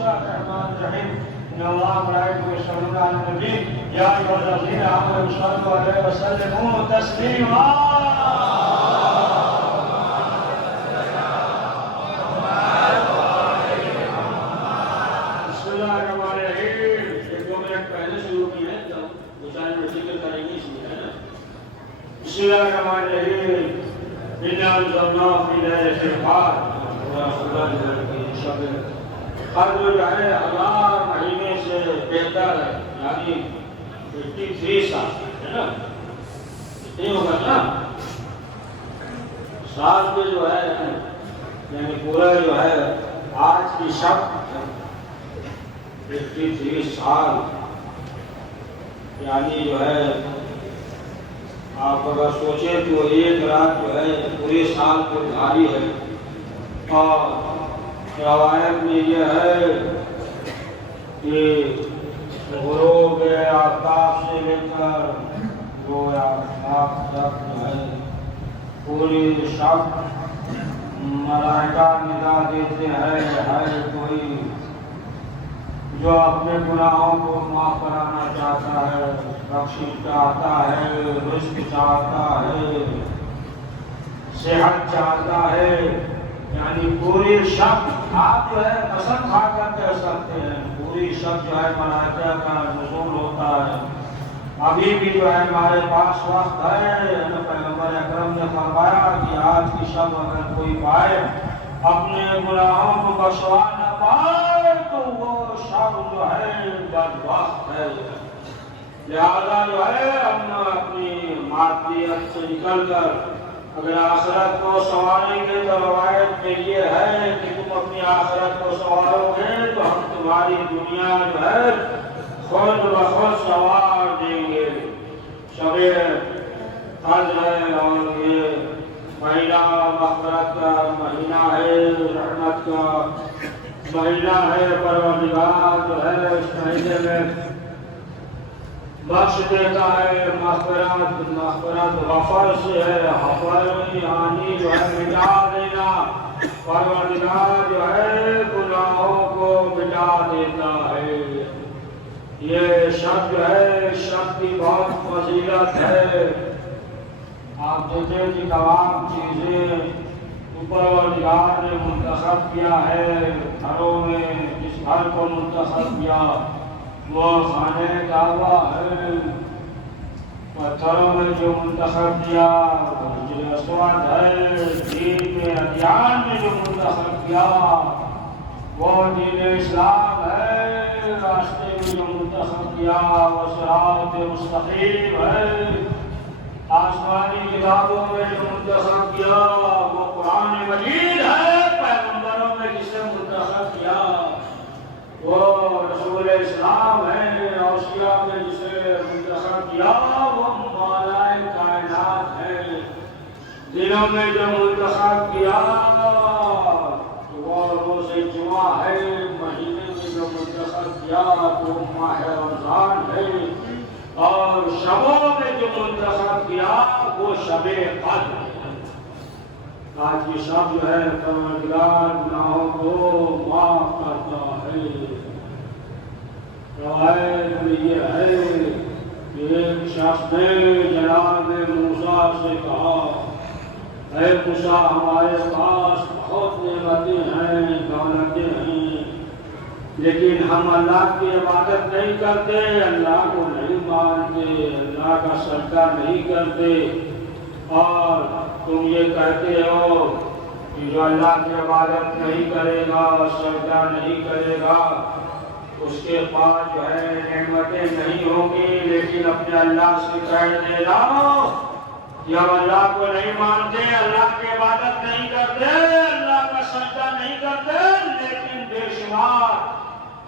الله الرحمن الرحيم إن الله وملائكته يصلون على النبي يا أيها الذين آمنوا صلوا عليه وسلموا تسليما. بسم الله الرحمن الرحيم. ایک دو منٹ پہلے شروع کی ہے تو دو چار منٹ ذکر کریں گے اس لیے ہے نا. بسم الله الرحمن الرحيم. إنا أنزلناه في ليلة القدر. قدر جو ہے 1000 مہینے سے بہتر ہے، یعنی 53 سال ہے نا، نہیں ہوگا نا سال میں جو ہے، یعنی پورا جو ہے آج کی شب 53 سال، یعنی جو ہے آپ اگر سوچیں تو ایک رات جو ہے پورے سال کو بھاری ہے. اور روایت میں یہ ہے کہ غروب آفتاب سے لے کر وہ آفتاب تک جو ہے پوری شب ملائکہ ندا دیتے ہیں ہر کوئی جو اپنے گناہوں کو معاف کرانا چاہتا ہے، بخشش چاہتا ہے، رزق چاہتا ہے، صحت چاہتا ہے. یعنی پوری شب آپ جو ہے قسم کھا کر کہہ سکتے ہیں پوری شب جو ہے ملائکہ کا نزول ہوتا ہے. ابھی بھی جو ہے ہمارے پاس وقت ہے. پیغمبر اکرم نے فرمایا کہ آج کی شب اگر کوئی پائے اپنے گناہوں کو بخشوا نہ پائے تو وہ شب جو ہے بدبخت ہے. لہذا جو ہے ہم اپنی مادیت سے نکل کر اگر آخرت کو سنواریں گے تو روایت میں یہ ہے کہ تم اپنی آخرت کو سنوارو گے تو ہم تمہاری دنیا جو ہے خود بخود سنوار دیں گے. شب قدر ہے اور یہ مہینہ مغفرت کا مہینہ ہے، رحمت کا مہینہ ہے. پروردگار جو ہے اس مہینے میں بخش دیتا ہے. مغفرت غفر سے ہے، غفر یعنی جو ہے مٹا دینا. پروردگار جو ہے گناہوں کو مٹا دیتا ہے. یہ شب جو ہے شب کی بہت فضیلت ہے. آپ دیکھیں کہ تمام چیزیں پروردگار نے منتخب کیا ہے. گھروں میں جس گھر کو منتخب کیا وہ خانہ کعبہ ہے. پتھروں میں جو منتخب کیا وہ حجر اسود ہے. دین میں ادیان میں جو منتخب کیا وہ دین اسلام ہے. راستے میں جو منتخب کیا وہ صراط مستقیم ہے. آسمانی کتابوں میں جو منتخب کیا وہ قرآن مجید ہے. پیغمبروں میں جسے منتخب کیا وہ رسول اسلام ہے. اوصیاء میں جسے منتخب کیا وہ مولائے کائنات ہے. دنوں میں جو منتخب کیا وہ روز جمعہ ہے. مہینے میں جو منتخب کیا وہ ماہ رمضان ہے. اور شبوں میں جو منتخب کیا وہ شب قدر ہے. آج کی شب جو ہے پروردگار گناہوں کو معاف کرتا ہے. روایت میں یہ ہے کہ ایک شخص نے جناب موسیٰ سے کہا اے موسیٰ ہمارے پاس بہت نعمتیں ہیں، دولتیں ہیں، لیکن ہم اللہ کی عبادت نہیں کرتے، اللہ کو نہیں مانتے، اللہ کا سجدہ نہیں کرتے. اور تم یہ کہتے ہو کہ جو اللہ کی عبادت نہیں کرے گا، سجدہ نہیں کرے گا، اس کے پاس جو ہے نعمتیں نہیں ہوں گی. لیکن اپنے اللہ سے کہہ دینا کہ ہم اللہ کو نہیں مانتے، اللہ کی عبادت نہیں کرتے، اللہ کا سجدہ نہیں کرتے، لیکن بے شمار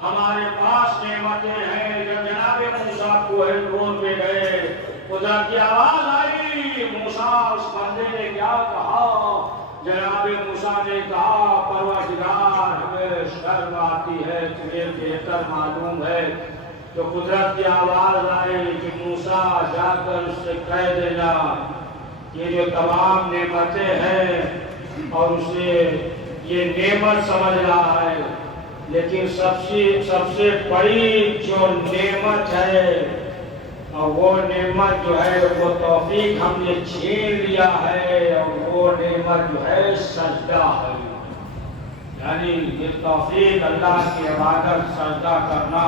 ہمارے پاس نعمتیں ہیں. جب جناب موسیٰ کوہ طور پہ گئے خدا کی آواز آئی. موسیٰ اس بندے نے کیا کہا؟ جناب موسیٰ نے کہا پروردگار ہمیں شرم آتی ہے، تمہیں بہتر معلوم ہے. تو قدرت کی آواز آئی کہ موسیٰ جا کر اس سے کہہ دینا یہ جو تمام نعمتیں ہیں اور اسے یہ نعمت سمجھ رہا ہے، لیکن سب سے بڑی جو نعمت ہے اور وہ نعمت جو ہے وہ توفیق ہم نے چھین لیا ہے، اور وہ نعمت جو ہے سجدہ ہے۔ یعنی یہ توفیق اللہ کی عبادت سجدہ کرنا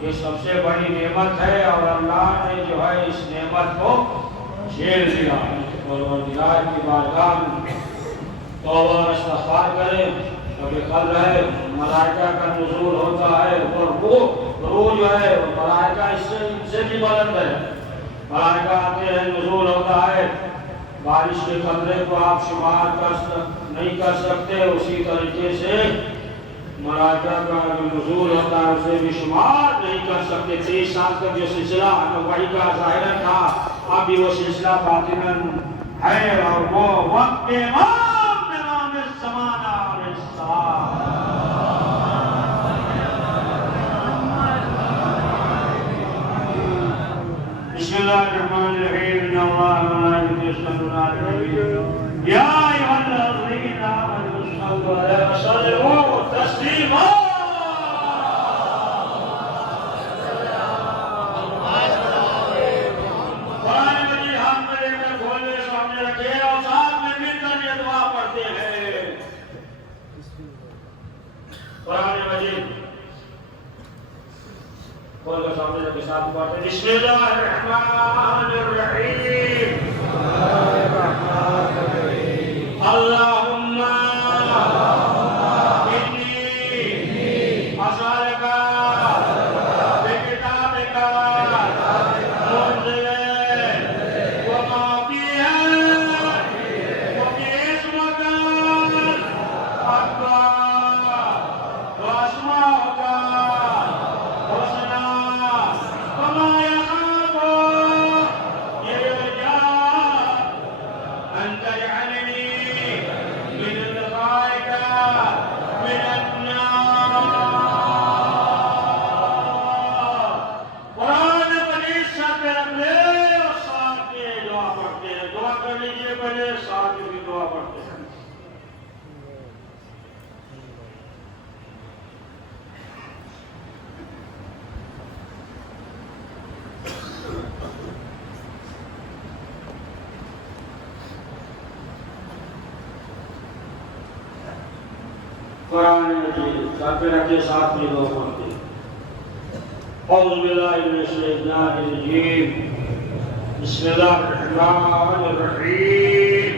یہ سب سے بڑی نعمت ہے، اور اللہ نے جو ہے اس نعمت کو چھین لیا۔ پروردگار کی بارگاہ میں توبہ اور استغفار کریں، کبھی قبل ہے ملائکہ کا نزول ہوتا ہے، اور وہ روح جو ہے ملائکہ اس سے بھی بلند ہے۔ ملائکہ آتے ہیں، نزول ہوتا ہے، بارش کے قطرے کو آپ شمار نہیں کر سکتے، اسی طریقے سے ملائکہ کا جو نزول ہوتا ہے اسے بھی شمار نہیں کر سکتے۔ 23 سال کا جو سلسلہ وحی کا ظاہرا تھا، اب بھی وہ سلسلہ باطناً ہے، اور وہ وقت امام الزمانہ علیہ السلام۔ بسم اللہ الرحمن الرحیم، ان اللہ وملائکته یصلون علی النبی یا ایھا الذین آمنوا صلوا علیہ وسلموا تسلیما۔ قرآن مجید ہاتھ میں لے کر کھولے سامنے رکھے اور ساتھ میں مل کر یہ دعا پڑھتے ہیں۔ قرآن مجید کھول کر سامنے رکھے ساتھ پڑھتے ہیں۔ بسم اللہ الرحمن الرحیم، اللہم انی اسألک بکتابک منزل وما فیہا وباسمک اکبر واسماک حسنا وما یخاف یرجع ان تجعلنی من لقائک من النار۔ قرآن مجید ساتھ میں رکھ لے اور ساتھ میں دعا پڑھتے ہیں۔ دعا کر لیجیے پہلے، ساتھ میں بھی دعا پڑھتے ہیں۔ قرآن مجید ساتھ میں رکھے، ساتھ میں دعا پڑھتے ہیں۔ اعوذ باللہ من الشیطان الرجیم، بسم اللہ الرحمن الرحیم،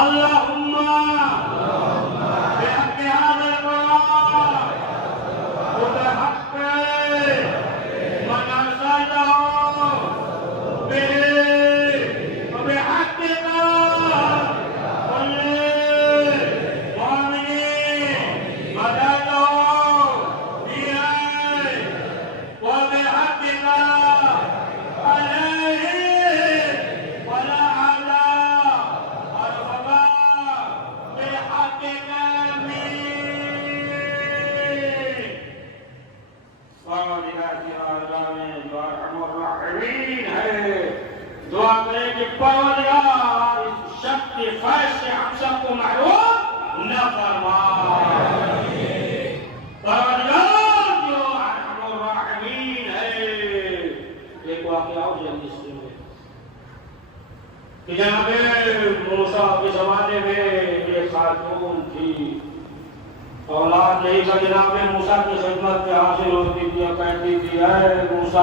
اللہم بحق هذا القرآن وبحق من ارسلته به وبحقك دعا کریں کہ پروردگار اس شخص کے فیض سے ہم سب کو محروم نہ فرما۔ پروردگار جو ارحم الراحمین ہے۔ ایک واقعہ ہو جلدی سے کہ جناب موسیٰ کے زمانے میں ایک خاتون تھی، اولاد نہیں تھا، جناب موسیٰ کی خدمت میں حاضر ہوتی تھی اور کہتی تھی، اے موسیٰ